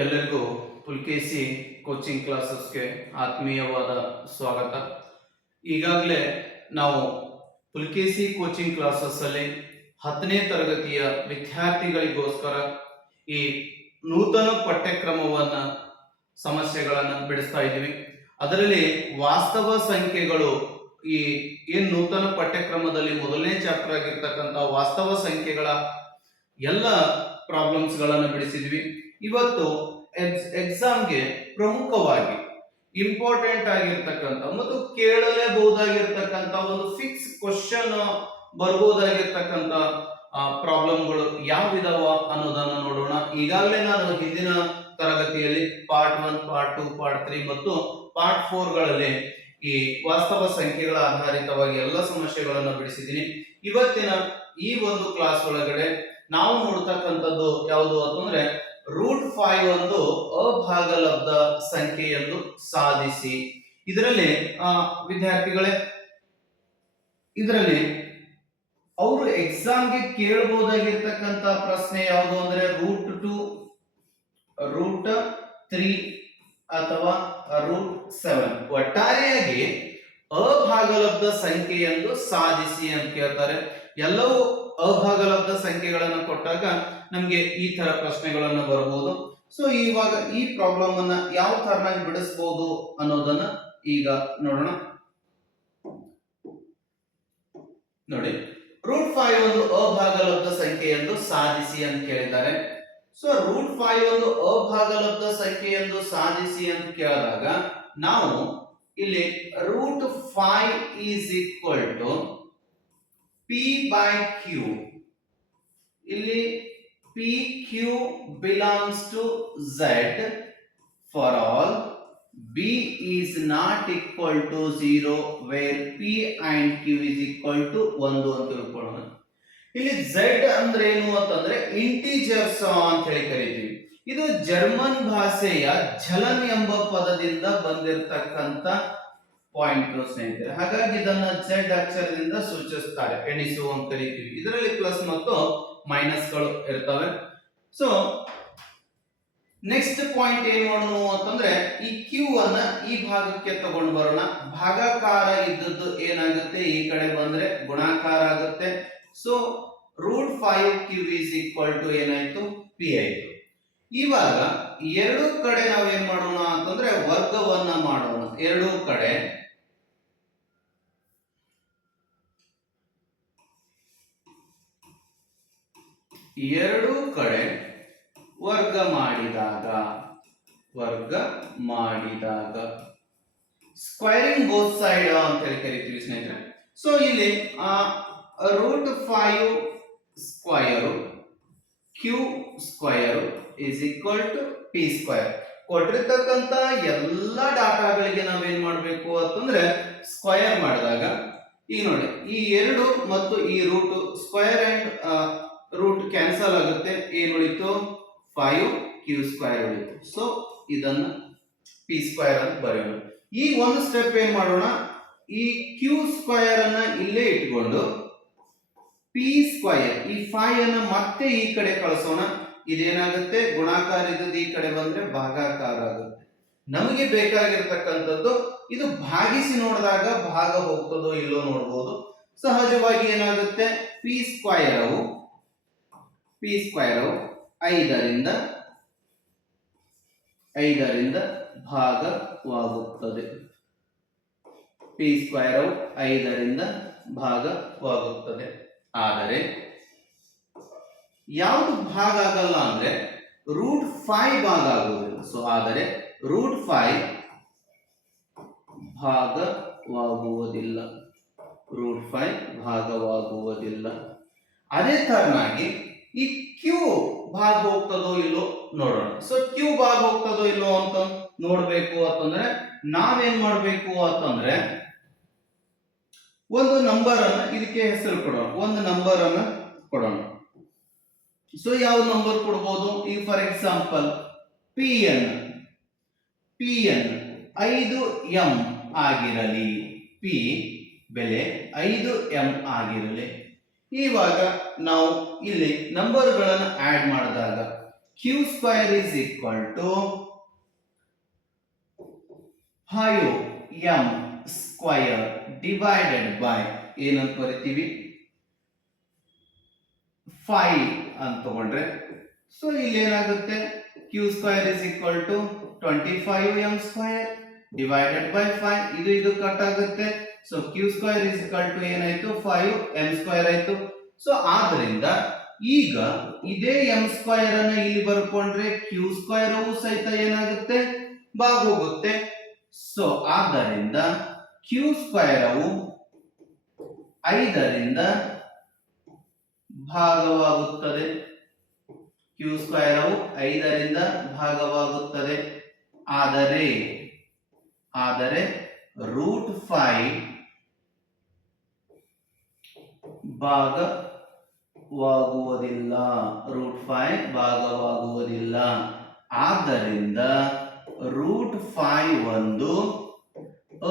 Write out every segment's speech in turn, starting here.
ಎಲ್ಲರಿಗೂ ಪುಲ್ಕೇಸಿ ಕೋಚಿಂಗ್ ಕ್ಲಾಸಸ್ಗೆ ಆತ್ಮೀಯವಾದ ಸ್ವಾಗತ. ಈಗಾಗಲೇ ನಾವು ಪುಲ್ಕೇಸಿ ಕೋಚಿಂಗ್ ಕ್ಲಾಸಸ್ ಅಲ್ಲಿ 10ನೇ ತರಗತಿಯ ವಿದ್ಯಾರ್ಥಿಗಳಿಗೋಸ್ಕರ ಈ ನೂತನ ಪಠ್ಯಕ್ರಮವನ್ನ ಸಮಸ್ಯೆಗಳನ್ನು ಬಿಡಿಸ್ತಾ ಇದ್ದೀವಿ. ಅದರಲ್ಲಿ ವಾಸ್ತವ ಸಂಖ್ಯೆಗಳು ಈ ಏನ್ ನೂತನ ಪಠ್ಯಕ್ರಮದಲ್ಲಿ ಮೊದಲನೇ ಚಾಪ್ಟರ್ ಆಗಿರ್ತಕ್ಕಂಥ ವಾಸ್ತವ ಸಂಖ್ಯೆಗಳ ಎಲ್ಲ ಪ್ರಾಬ್ಲಮ್ಸ್ ಗಳನ್ನು ಬಿಡಿಸಿದ್ವಿ. ಇವತ್ತು ಎಕ್ಸಾಮ್ಗೆ ಪ್ರಮುಖವಾಗಿ ಇಂಪಾರ್ಟೆಂಟ್ ಆಗಿರ್ತಕ್ಕಂಥ ಮತ್ತು ಕೇಳಲೇಬಹುದಾಗಿರ್ತಕ್ಕಂಥ ಒಂದು ಫಿಕ್ಸ್ ಕ್ವಶನ್ ಬರ್ಬೋದಾಗಿರ್ತಕ್ಕಂಥ ಪ್ರಾಬ್ಲಮ್ಗಳು ಯಾವಿದಾವ ಅನ್ನೋದನ್ನ ನೋಡೋಣ. ಈಗಾಗಲೇ ನಾನು ಹಿಂದಿನ ತರಗತಿಯಲ್ಲಿ ಪಾರ್ಟ್ 1, ಪಾರ್ಟ್ 2, ಪಾರ್ಟ್ 3 ಮತ್ತು ಪಾರ್ಟ್ 4 ಗಳಲ್ಲಿ ಈ ವಾಸ್ತವ ಸಂಖ್ಯೆಗಳ ಆಧಾರಿತವಾಗಿ ಎಲ್ಲ ಸಮಸ್ಯೆಗಳನ್ನು ಬಿಡಿಸಿದ್ದೀನಿ. ಇವತ್ತಿನ ಈ ಒಂದು ಕ್ಲಾಸ್ ಒಳಗಡೆ ನಾವು ನೋಡ್ತಕ್ಕಂಥದ್ದು ಯಾವುದು ಅಂತಂದ್ರೆ √5 ಒಂದು ಅಭಾಗಲಬ್ಧ ಸಂಖ್ಯೆಯನ್ನು ಸಾಧಿಸಿ. ಇದರಲ್ಲಿ ವಿದ್ಯಾರ್ಥಿಗಳೇ, ಇದರಲ್ಲಿ ಅವರು ಎಕ್ಸಾಮ್ಗೆ ಕೇಳಬಹುದಾಗಿರ್ತಕ್ಕಂಥ ಪ್ರಶ್ನೆ ಯಾವುದು ಅಂದ್ರೆ √2, √3 ಅಥವಾ √7 ಒಟ್ಟಾರೆಯಾಗಿ ಅಭಾಗಲಬ್ಧ ಸಂಖ್ಯೆಯನ್ನು ಸಾಧಿಸಿ ಅಂತ ಕೇಳ್ತಾರೆ. ಎಲ್ಲವೂ ಅಭಾಗಲಬ್ಧ ಸಂಖ್ಯೆಗಳನ್ನು ಕೊಟ್ಟಾಗ ನಮ್ಗೆ ಈ ತರ ಪ್ರಶ್ನೆಗಳನ್ನು ಬರಬಹುದು. ಸೊ ಇವಾಗ ಈ ಪ್ರಾಬ್ಲಮ್ ಅನ್ನ ಯಾವ ತರನಾಗಿ ಬಿಡಿಸಬಹುದು ಅನ್ನೋದನ್ನ ಈಗ ನೋಡೋಣ. ನೋಡಿ, √5 ಒಂದು ಅಭಾಗಲಬ್ಧ ಸಂಖ್ಯೆಯನ್ನು ಸಾಧಿಸಿ ಅಂತ ಕೇಳಿದ್ದಾರೆ. ಸೊ √5 ಒಂದು ಅಭಾಗಲಬ್ಧ ಸಂಖ್ಯೆಯನ್ನು ಸಾಧಿಸಿ ಅಂತ ಕೇಳಿದಾಗ ನಾವು ಇಲ್ಲಿ √5 ಈಸ್ ಈಕ್ವಲ್ ಟು p/q. ಇಲ್ಲಿ pq belongs to z for all b is not equal to 0 where p and q is equal to 1 ಅಂತ ತಿಳ್ಕೊಳ್ಳೋಣ. ಇಲ್ಲಿ z ಅಂದ್ರೆ ಏನು ಅಂತಂದ್ರೆ ಇಂಟಿಜರ್ಸ್ ಅಂತ ಹೇಳಿ ಕರೀತೀವಿ. ಇದು ಜರ್ಮನ್ ಭಾಷೆಯ ಝಲನ್ ಎಂಬ ಪದದಿಂದ ಬಂದಿರತಕ್ಕಂತ ಪಾಯಿಂಟ್ ಸ್ನೇಹಿತರೆ. ಹಾಗಾಗಿ ಇದನ್ನ z ಅಕ್ಷರದಿಂದ ಸೂಚಿಸುತ್ತಾರೆ, ಎಣಿಸು ಅಂತ ಕರೀತೀವಿ. ಇದರಲ್ಲಿ ಪ್ಲಸ್ ಮತ್ತು ಮೈನಸ್ ಗಳು ಇರ್ತವೆ. ಸೊ ನೆಕ್ಸ್ಟ್ ಪಾಯಿಂಟ್ ಏನ್ ಮಾಡೋಣ ಅಂತಂದ್ರೆ ಈ ಕ್ಯೂ ಅನ್ನ ಈ ಭಾಗಕ್ಕೆ ತಗೊಂಡು ಬರೋಣ. ಭಾಗಾಕಾರ ಇದ್ದದ್ದು ಏನಾಗುತ್ತೆ, ಈ ಕಡೆ ಬಂದ್ರೆ ಗುಣಾಕಾರ ಆಗುತ್ತೆ. So √5q is equal to ಏನಾಯ್ತು, p ಆಯ್ತು. ಇವಾಗ ಎರಡೂ ಕಡೆ ನಾವು ಏನ್ ಮಾಡೋಣ ಅಂತಂದ್ರೆ ವರ್ಗವನ್ನ ಮಾಡೋಣ. ಎರಡೂ ಕಡೆ ವರ್ಗ ಮಾಡಿದಾಗ ಸ್ಕ್ವೈರಿಂಗ್ ಬೋತ್ ಸೈಡ್ ಅಂತ ಹೇಳಿ ಕರಿತೀವಿ ಸ್ನೇಹಿತರೆ. ಸೊ ಇಲ್ಲಿ √5 square q square is equal to p square. ಕೊಟ್ಟಿರ್ತಕ್ಕಂತ ಎಲ್ಲ ಡಾಟಾಗಳಿಗೆ ನಾವೇನ್ ಮಾಡಬೇಕು ಅಂತಂದ್ರೆ ಸ್ಕ್ವೈರ್ ಮಾಡಿದಾಗ ಈಗ ನೋಡಿ, ಈ 2 ಮತ್ತು ಈ root square and root cancel ಆಗುತ್ತೆ. ಏನ್ ಉಳಿತು, 5q ಸ್ಕ್ವೈರ್ ಉಳಿತು. ಸೊ ಇದನ್ನ p ಸ್ಕ್ವೈರ್ ಅಂತ ಬರೆಯೋಣ. ಈ ಒಂದು ಸ್ಟೆಪ್ ಏನ್ ಮಾಡೋಣ, ಈ q ಸ್ಕ್ವೈರ್ ಅನ್ನ ಇಲ್ಲೇ ಇಟ್ಕೊಂಡು p ಸ್ಕ್ವೈರ್ ಈ 5 ಅನ್ನ ಮತ್ತೆ ಈ ಕಡೆ ಕಳಿಸೋಣ. ಇದೇನಾಗುತ್ತೆ, ಗುಣಾಕಾರ ಇದ್ದದ್ದು ಈ ಕಡೆ ಬಂದ್ರೆ ಭಾಗಾಕಾರ ಆಗುತ್ತೆ. ನಮಗೆ ಬೇಕಾಗಿರ್ತಕ್ಕಂಥದ್ದು ಇದು ಭಾಗಿಸಿ ನೋಡಿದಾಗ ಭಾಗ ಹೋಗ್ತದೋ ಇಲ್ಲೋ ನೋಡಬಹುದು. ಸಹಜವಾಗಿ ಏನಾಗುತ್ತೆ, p ಸ್ಕ್ವೈರ್ 5ರಿಂದ ಭಾಗವಾಗುತ್ತದೆ. p ಸ್ಕ್ವೈರ್ 5ರಿಂದ ಭಾಗವಾಗುತ್ತದೆ. ಆದರೆ ಯಾವುದು ಭಾಗ ಆಗಲ್ಲ ಅಂದ್ರೆ √5 ಭಾಗ ಆಗುವುದಿಲ್ಲ. ಸೊ ಆದರೆ √5 ಭಾಗವಾಗುವುದಿಲ್ಲ. ಅದೇ ತರನಾಗಿ ಈ ಕ್ಯೂ ಭಾಗ ಹೋಗ್ತದೋ ಇಲ್ಲೋ ನೋಡೋಣ. ಸೊ ಕ್ಯೂ ಭಾಗ ಹೋಗ್ತದೋ ಇಲ್ಲೋ ಅಂತ ನೋಡ್ಬೇಕು ಅಂತಂದ್ರೆ ನಾವೇನ್ ಮಾಡ್ಬೇಕು ಅಂತಂದ್ರೆ ಒಂದು ನಂಬರ್ ಅನ್ನ ಇದಕ್ಕೆ ಹೆಸರು ಕೊಡೋಣ. ಒಂದು ನಂಬರ್ ಅನ್ನ ಕೊಡೋಣ. ಸೊ ಯಾವ ನಂಬರ್ ಕೊಡಬಹುದು, ಈಗ ಫಾರ್ ಎಕ್ಸಾಂಪಲ್ pn 5m ಆಗಿರಲಿ. p ಬೆಲೆ 5m ಆಗಿರಲಿ. ಇವಾಗ ನಾವು ಇಲ್ಲಿ ನಂಬರ್ಗಳನ್ನು ಆಡ್ ಮಾಡಿದಾಗ Q square is equal to 5m square divided by ಏನಂತ ಬರಿತೀವಿ 5 ಅಂತ ತಗೊಂಡ್ರೆ, ಸೊ ಇಲ್ಲಿ ಏನಾಗುತ್ತೆ Q square is equal to 25m square divided by 5. ಇದು ಕಟ್ ಆಗುತ್ತೆ. So Q square is equal to ಏನಾಯ್ತು 5m ಸ್ಕ್ವಯರ್ ಆಯ್ತು. ಸೊ ಆದ್ರಿಂದ ಈಗ ಇದೇ m ಸ್ಕ್ವಯರ್ ಅನ್ನ ಇಲ್ಲಿ ಬರ್ಕೊಂಡ್ರೆ ಕ್ಯೂ ಸ್ಕ್ವಯರ್ ಅವು ಸಹಿತ ಏನಾಗುತ್ತೆ ಭಾಗ ಹೋಗುತ್ತೆ. ಸೊ ಆದ್ದರಿಂದ ಕ್ಯೂ ಸ್ಕ್ವಯರ್ ಅವು 5ರಿಂದ ಭಾಗವಾಗುತ್ತದೆ. ಕ್ಯೂ ಸ್ಕ್ವಯರ್ ಅವು 5ರಿಂದ ಭಾಗವಾಗುತ್ತದೆ. ಆದರೆ ರೂಟ್ 5 ಭಾಗವಾಗುವುದಿಲ್ಲ. ಆದ್ದರಿಂದ ರೂಟ್ 5 ಒಂದು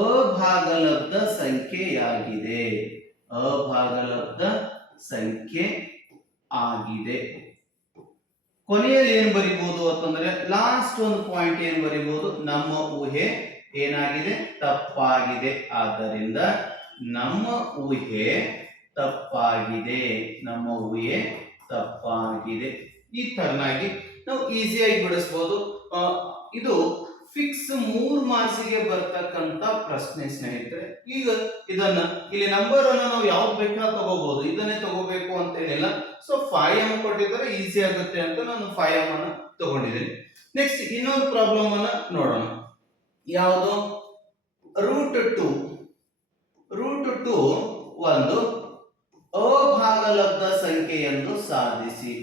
ಅಭಾಗಲಬ್ಧ ಸಂಖ್ಯೆಯಾಗಿದೆ. ಕೊನೆಯಲ್ಲಿ ಏನ್ ಬರಿಬಹುದು ಅಂತಂದ್ರೆ ಲಾಸ್ಟ್ ಒಂದು ಪಾಯಿಂಟ್ ಏನ್ ಬರಿಬಹುದು, ನಮ್ಮ ಊಹೆ ಏನಾಗಿದೆ ತಪ್ಪಾಗಿದೆ. ಆದ್ದರಿಂದ ನಮ್ಮ ಊಹೆ ತಪ್ಪಾಗಿದೆ. ಈ ತರನಾಗಿ ನಾವು ಈಸಿಯಾಗಿ ಬಿಡಿಸಬಹುದು. ಇದು ಫಿಕ್ಸ್ 3 ಮಾರ್ಕ್ಸಿಗೆ ಬರ್ತಕ್ಕಂತ ಪ್ರಶ್ನೆ ಸ್ನೇಹಿತರೆ. ಈಗ ಇದನ್ನ ಇಲ್ಲಿ ನಂಬರ್ ಅನ್ನ ನಾವು ಯಾವ್ದು ಬೇಕಾದ್ರೂ ತಗೋಬಹುದು, ಇದನ್ನೇ ತಗೋಬೇಕು ಅಂತ ಏನಿಲ್ಲ. ಸೊ 5m ಕೊಟ್ಟಿದ್ದಾರೆ, ಈಸಿ ಆಗುತ್ತೆ ಅಂತ ನಾನು 5m ಅನ್ನ ತಗೊಂಡಿದ್ದೀನಿ. ನೆಕ್ಸ್ಟ್ ಇನ್ನೊಂದು ಪ್ರಾಬ್ಲಮ್ ಅನ್ನ ನೋಡೋಣ. ಯಾವುದು ರೂಟ್ 2 ಒಂದು ಅಭಾಗಲಬ್ಧ ಸಂಖ್ಯೆ ಎಂದು ಸಾಧಿಸಿ.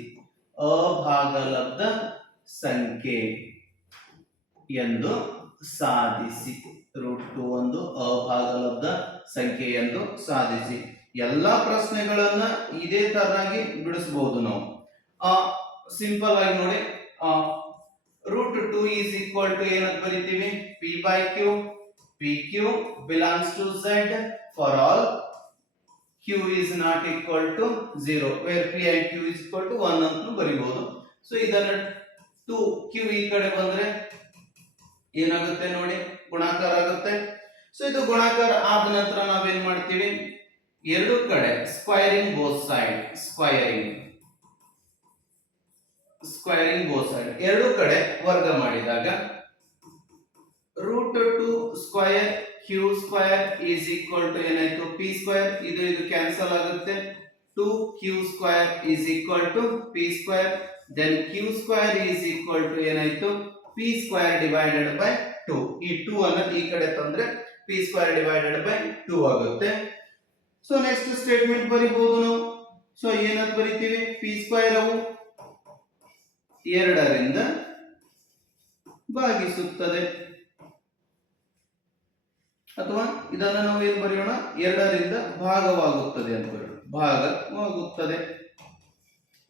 ರೂಟ್ 2 ಒಂದು ಅಭಾಗಲಬ್ಧ ಸಂಖ್ಯೆ ಎಂದು ಸಾಧಿಸಿ. ಎಲ್ಲಾ ಪ್ರಶ್ನೆಗಳನ್ನ ಇದೇ ತರನಾಗಿ ಬಿಡಿಸಬಹುದು ನಾವು. ಸಿಂಪಲ್ ಆಗಿ ನೋಡಿ, ರೂಟ್ 2 ಈಸ್ ಈಕ್ವಲ್ ಟು ಏನಂತ ಬರಿತೀವಿ p by q. pq belongs to z for all q is not equal to 0 where p and q is equal to 1 ಅಂತ ಬರಿಬಹುದು. ಸೊ ಇದನ್ನ 2q ಈ ಕಡೆ ಬಂದ್ರೆ ಏನಾಗುತ್ತೆ ನೋಡಿ, ಗುಣಾಕಾರ ಆಗುತ್ತೆ. ಸೊ ಇದು ಗುಣಾಕಾರ ಆದ ನಂತರ ನಾವೇನ್ ಮಾಡ್ತೀವಿ, ಎರಡು ಕಡೆ ಸ್ಕ್ವೈರಿಂಗ್ ಬೋತ್ ಸೈಡ್, ಎರಡು ಕಡೆ ವರ್ಗ ಮಾಡಿದಾಗ root 2 square Q square is equal to ಏನಾಯ್ತು ಪಿ ಸ್ಕ್ವಯರ್. ಇದು ಕ್ಯಾನ್ಸಲ್ ಆಗುತ್ತೆ. 2q square is equal to P square. Then Q square is equal to ಏನಾಯ್ತು ಪಿ ಸ್ಕ್ವಯರ್ ಡಿವೈಡೆಡ್ ಬೈ 2. ಈ 2 ಅನ್ನು ಈ ಕಡೆ ತಂದ್ರೆ ಪಿ ಸ್ಕ್ವಯರ್ ಡಿವೈಡೆಡ್ ಬೈ 2 ಆಗುತ್ತೆ. ಸೊ ನೆಕ್ಸ್ಟ್ ಸ್ಟೇಟ್ಮೆಂಟ್ ಬರಿಬಹುದು ನಾವು. ಸೊ ಏನಂತ ಬರಿತೀವಿ, ಪಿ ಸ್ಕ್ವಯರ್ ಅವು 2ರಿಂದ ಭಾಗಿಸುತ್ತದೆ, ಅಥವಾ ಇದನ್ನು ನಾವು ಏನು ಬರೆಯೋಣ, 2ರಿಂದ ಭಾಗವಾಗುತ್ತದೆ ಅಂತ ಬರೆಯೋಣ. ಭಾಗವಾಗುತ್ತದೆ,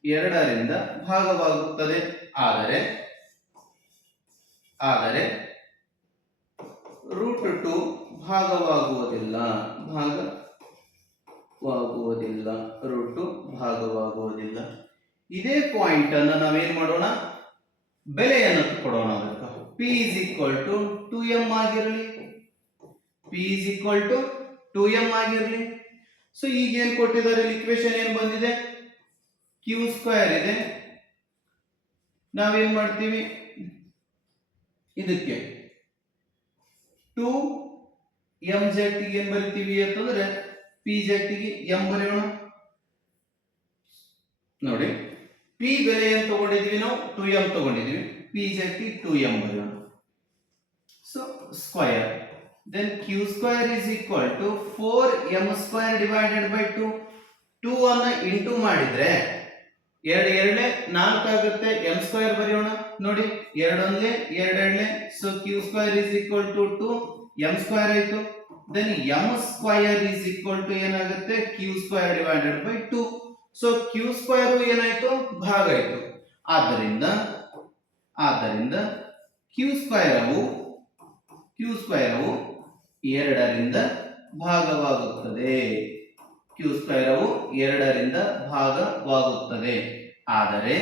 2ರಿಂದ ಭಾಗವಾಗುತ್ತದೆ. ಆದರೆ ರೂಟ್ 2 ಭಾಗವಾಗುವುದಿಲ್ಲ. ರೂಟ್ 2 ಭಾಗವಾಗುವುದಿಲ್ಲ. ಇದೇ ಪಾಯಿಂಟ್ ಅನ್ನು ನಾವೇನ್ ಮಾಡೋಣ, ಬೆಲೆಯನ್ನು ಕೊಡೋಣ. ಅದಕ್ಕೆ p is equal to 2m ಆಗಿರಲಿ. ಸೊ ಈಗ ಏನ್ ಕೊಟ್ಟಿದ್ದಾರೆ, ಇಕ್ವೇಶನ್ ಏನ್ ಬಂದಿದೆ, q ಸ್ಕ್ವೇರ್ ಇದೆ. ನಾವೇನ್ ಮಾಡ್ತೀವಿ, ಇದಕ್ಕೆ 2mz ಏನ್ ಬರಿತೀವಿ ಅಂತಂದ್ರೆ pz ಗೆ m ಬರೆಯೋಣ. ನೋಡಿ, p ಬೆಲೆ ಏನು ತಗೊಂಡಿದೀವಿ ನಾವು, 2m ತಗೊಂಡಿದೀವಿ. pz ಗೆ 2m ಬರೆಯೋಣ. So square, then q square is equal to 4m square divided by 2. 2 ಅನ್ನ ಇಂಟು ಮಾಡಿದ್ರೆ 2 2 4 ಆಗುತ್ತೆ. m ಸ್ಕ್ವೇರ್ ಬರೆಯೋಣ. ನೋಡಿ, 2 1 2 2. So q square is equal to 2 m square ಆಯ್ತು. then m square is equal to ಏನಾಗುತ್ತೆ, q square divided by 2. So q square ಏನಾಯ್ತು, ಭಾಗ ಆಯ್ತು. ಆದ್ದರಿಂದ q square ಅವು 2ರಿಂದ ಭಾಗವಾಗುತ್ತದೆ. ಆದರೆ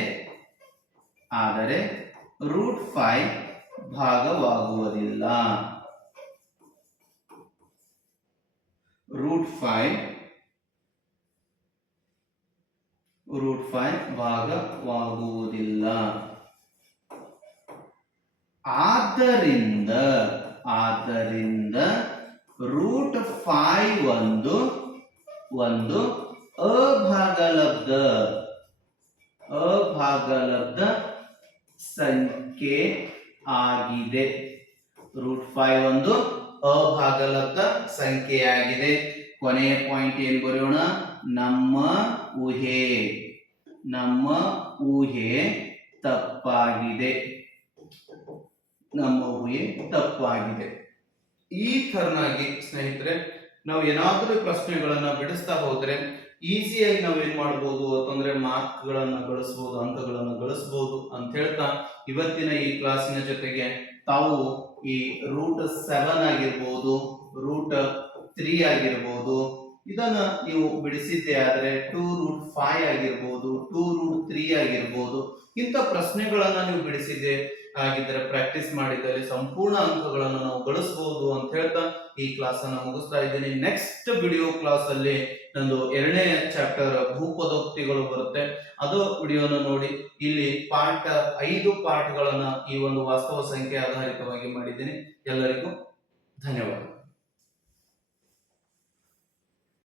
ಆದರೆ √5 ಭಾಗವಾಗುವುದಿಲ್ಲ. √5 ಭಾಗವಾಗುವುದಿಲ್ಲ. ಆದ್ದರಿಂದ √5 ಒಂದು ಅಭಾಗಲಬ್ಧ ಸಂಖ್ಯೆ ಆಗಿದೆ. √5 ಒಂದು ಅಭಾಗಲಬ್ಧ ಸಂಖ್ಯೆಯಾಗಿದೆ. ಕೊನೆಯ ಪಾಯಿಂಟ್ ಏನು ಬರೆಯೋಣ? ನಮ್ಮ ಊಹೆ ತಪ್ಪಾಗಿದೆ. ಈ ತರನಾಗಿ ಸ್ನೇಹಿತರೆ ನಾವು ಏನಾದರೂ ಪ್ರಶ್ನೆಗಳನ್ನ ಬಿಡಿಸ್ತಾ ಹೋದ್ರೆ ಈಸಿಯಾಗಿ ನಾವು ಏನ್ ಮಾಡಬಹುದು ಅಂತಂದ್ರೆ ಮಾರ್ಕ್ಗಳನ್ನ ಗಳಿಸಬಹುದು, ಅಂಕಗಳನ್ನ ಗಳಿಸಬಹುದು ಅಂತ ಹೇಳ್ತಾ ಇವತ್ತಿನ ಈ ಕ್ಲಾಸಿನ ಜೊತೆಗೆ ತಾವು ಈ √7 ಆಗಿರ್ಬೋದು, √3 ಆಗಿರ್ಬೋದು, ಇದನ್ನ ನೀವು ಬಿಡಿಸಿದ್ದೆ ಆದ್ರೆ 2√5 ಆಗಿರ್ಬೋದು, 2√3 ಆಗಿರ್ಬೋದು, ಇಂಥ ಪ್ರಶ್ನೆಗಳನ್ನ ನೀವು ಬಿಡಿಸಿದ್ದೆ ಆಗಿದ್ದರೆ ಪ್ರಾಕ್ಟೀಸ್ ಮಾಡಿದಲ್ಲಿ ಸಂಪೂರ್ಣ ಅಂಕಗಳನ್ನು ನಾವು ಗಳಿಸಬಹುದು ಅಂತ ಹೇಳ್ತಾ ಈ ಕ್ಲಾಸ್ ಅನ್ನು ಮುಗಿಸ್ತಾ ಇದ್ದೀನಿ. ನೆಕ್ಸ್ಟ್ ವಿಡಿಯೋ ಕ್ಲಾಸ್ ಅಲ್ಲಿ ನಂದು 2ನೇ ಚಾಪ್ಟರ್ ಭೂಪದೋಕ್ತಿಗಳು ಬರುತ್ತೆ. ಅದು ವಿಡಿಯೋನ ನೋಡಿ. ಇಲ್ಲಿ 5 ಪಾರ್ಟ್ಗಳನ್ನ ಈ ಒಂದು ವಾಸ್ತವ ಸಂಖ್ಯೆ ಆಧಾರಿತವಾಗಿ ಮಾಡಿದ್ದೀನಿ. ಎಲ್ಲರಿಗೂ ಧನ್ಯವಾದ.